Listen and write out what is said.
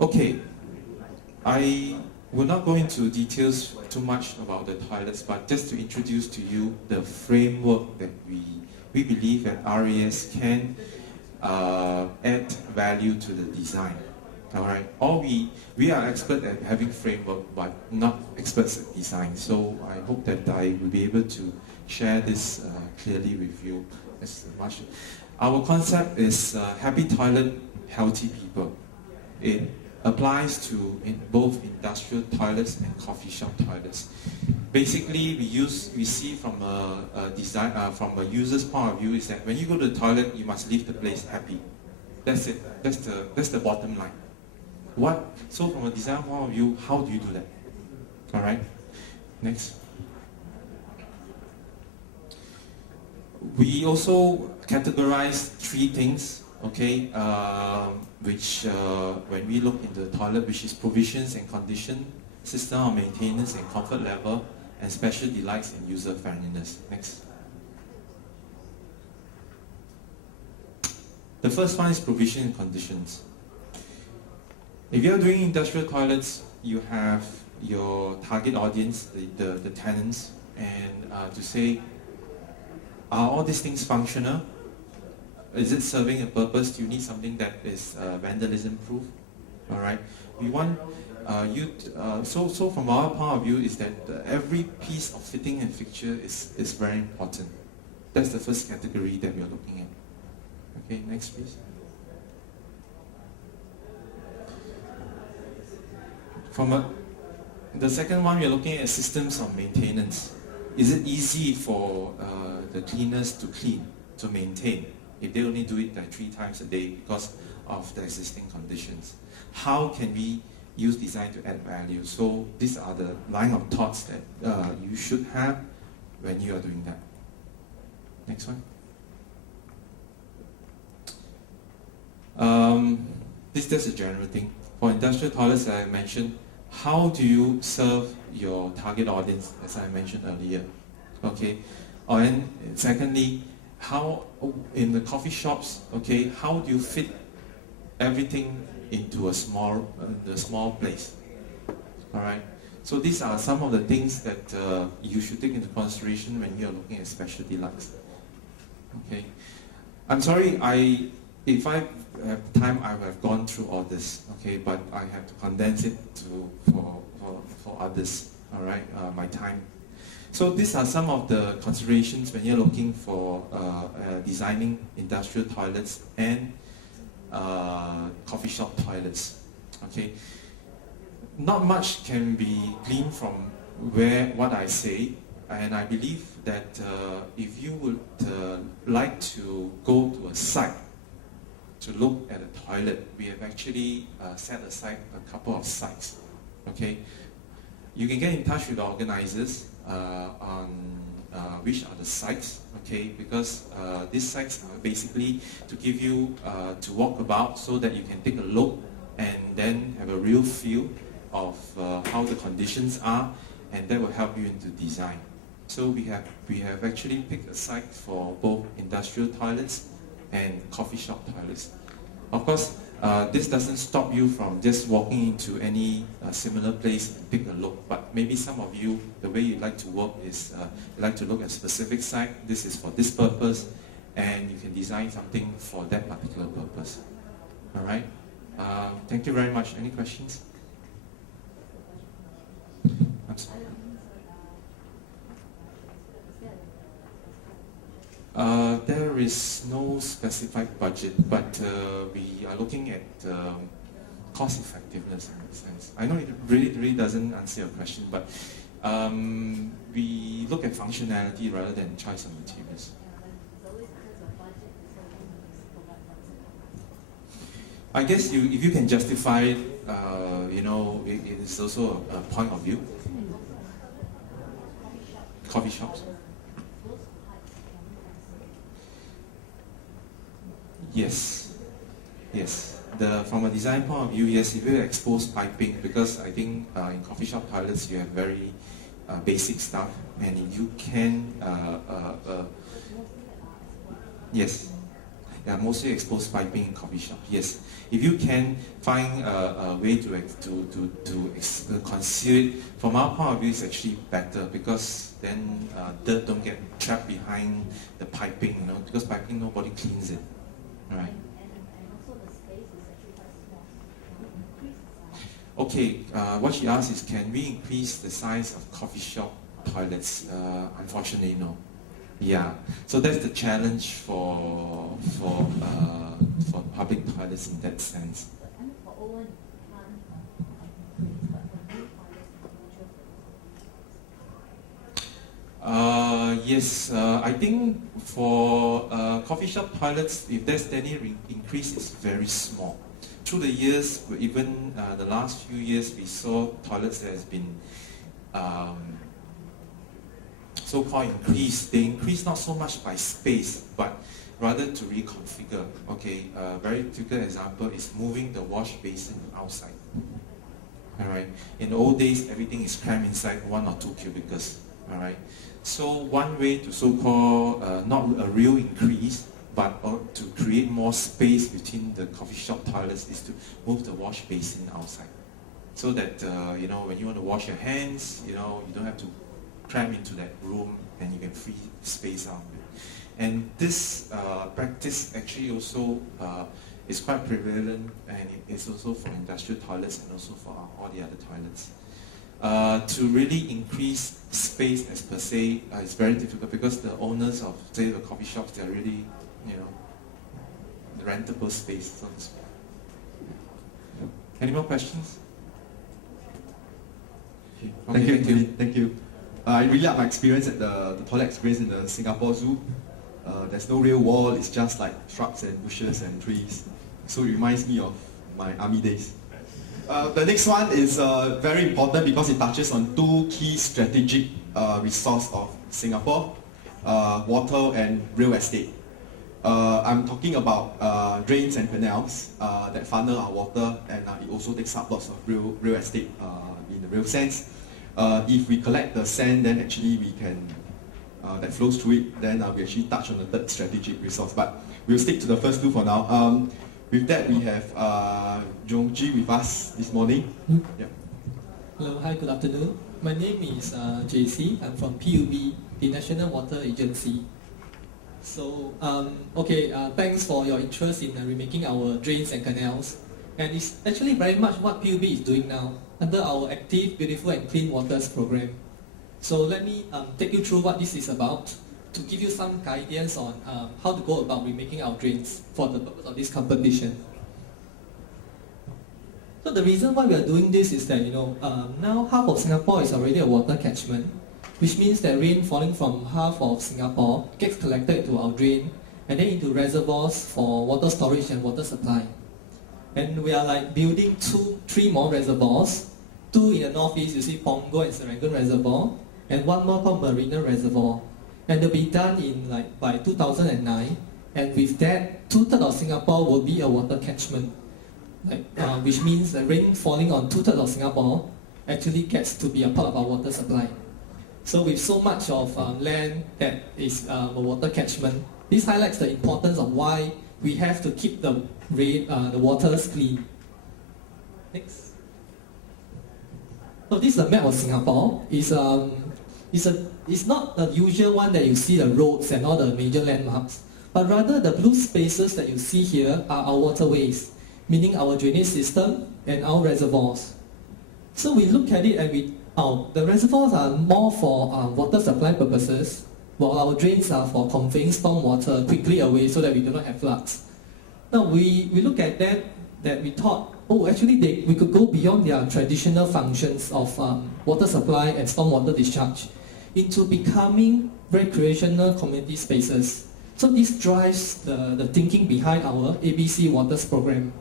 Okay, I will not go into details too much about the toilets, but just to introduce to you the framework that we believe that RAS can add value to the design. All right. We are expert at having framework, but not experts at design. So I hope that I will be able to share this clearly with you as much. Our concept is happy toilet, healthy people. It applies to both industrial toilets and coffee shop toilets. Basically, we see from a design from a user's point of view is that when you go to the toilet, you must leave the place happy. That's it. That's the bottom line. So from a design point of view, how do you do that? All right. Next. We also categorize three things, okay, which when we look into the toilet, which is provisions and condition, system of maintenance and comfort level, and special delights and user friendliness. Next. The first one is provision and conditions. If you're doing industrial toilets, you have your target audience, the tenants, and to say, are all these things functional? Is it serving a purpose? Do you need something that is vandalism proof? All right. We want so from our point of view is that every piece of fitting and fixture is very important. That's the first category that we are looking at. Okay, next please. The second one, we are looking at systems of maintenance. Is it easy for the cleaners to clean, to maintain, if they only do it like 3 times a day because of the existing conditions? How can we use design to add value? So these are the line of thoughts that you should have when you are doing that. Next one. This is a general thing. For industrial toilets, as I mentioned, how do you serve your target audience, as I mentioned earlier? Okay. And secondly, how in the coffee shops, okay, how do you fit everything into a small place? All right. So these are some of the things that you should take into consideration when you are looking at special delights. Okay. I'm sorry, if I have time, I would have gone through all this, okay, but I have to condense it for others, all right, my time. So these are some of the considerations when you're looking for designing industrial toilets and coffee shop toilets, okay. Not much can be gleaned from what I say, and I believe that if you would like to go to a site to look at a toilet, we have actually set aside a couple of sites. Okay, you can get in touch with the organizers on which are the sites. Okay, because these sites are basically to give you to walk about so that you can take a look and then have a real feel of how the conditions are, and that will help you into design. So we have actually picked a site for both industrial toilets and coffee shop toilets. Of course, this doesn't stop you from just walking into any similar place and pick a look, but maybe some of you, the way you like to work is you like to look at a specific site. This is for this purpose, and you can design something for that particular purpose. All right. Thank you very much. Any questions? I'm sorry. There is no specified budget, but we are looking at cost effectiveness in a sense. I know it really doesn't answer your question, but we look at functionality rather than choice of materials. I guess if you can justify it, it is also a point of view. Coffee shops. Yes. From a design point of view, yes, if you expose piping, because I think in coffee shop toilets you have very basic stuff, and if you can, yes. Yeah, mostly exposed piping in coffee shop. Yes, if you can find a way to conceal it, from our point of view, it's actually better because then dirt don't get trapped behind the piping. You know, because piping nobody cleans it. All right. And also the space is actually quite small. Increase the size. Okay, what she asked is, can we increase the size of coffee shop toilets? Unfortunately, no. Yeah, so that's the challenge for public toilets in that sense. And for old one, but for new toilets, Yes, I think for coffee shop toilets, if there's any increase, it's very small. Through the years, even the last few years, we saw toilets that has been so-called increased. They increase not so much by space, but rather to reconfigure. Okay, a very typical example is moving the wash basin outside. All right. In the old days, everything is crammed inside 1 or 2 cubicles. All right. So one way to so-called not a real increase, but to create more space between the coffee shop toilets is to move the wash basin outside, so that you know, when you want to wash your hands, you know, you don't have to cram into that room and you can free space out of it. And this practice actually also is quite prevalent, and it is also for industrial toilets and also for all the other toilets. To really increase space as per se is very difficult because the owners of, say, the coffee shops, they're really, you know, rentable space, so to speak. Any more questions? Okay, Thank you. I really like my experience at the toilet experience in the Singapore Zoo. There's no real wall, it's just like shrubs and bushes and trees. So it reminds me of my army days. The next one is very important because it touches on 2 key strategic resources of Singapore, water and real estate. I'm talking about drains and canals that funnel our water, and it also takes up lots of real estate in the real sense. If we collect the sand, then actually we can, that flows through it, then we actually touch on the 3rd strategic resource. But we'll stick to the first 2 for now. With that, we have Jongji with us this morning. Yeah. Hello, hi, good afternoon. My name is JC. I'm from PUB, the National Water Agency. So, thanks for your interest in remaking our drains and canals. And it's actually very much what PUB is doing now under our Active, Beautiful and Clean Waters program. So let me take you through what this is about to give you some guidance on how to go about remaking our drains for the purpose of this competition. So the reason why we are doing this is that, now half of Singapore is already a water catchment, which means that rain falling from half of Singapore gets collected into our drain and then into reservoirs for water storage and water supply. And we are like building 3 more reservoirs. 2 in the northeast, you see Punggol and Serangoon Reservoir, and 1 more called Marina Reservoir. And they'll be done in by 2009. And with that, 2/3 of Singapore will be a water catchment, which means the rain falling on 2/3 of Singapore actually gets to be a part of our water supply. So with so much of land that is a water catchment, this highlights the importance of why we have to keep the waters clean. Next. So this is a map of Singapore. It's not the usual one that you see the roads and all the major landmarks, but rather the blue spaces that you see here are our waterways, meaning our drainage system and our reservoirs. So we look at it and the reservoirs are more for water supply purposes, while our drains are for conveying storm water quickly away so that we do not have floods. Now we look at that we thought, actually we could go beyond their traditional functions of water supply and stormwater discharge into becoming recreational community spaces. So this drives the thinking behind our ABC Waters program.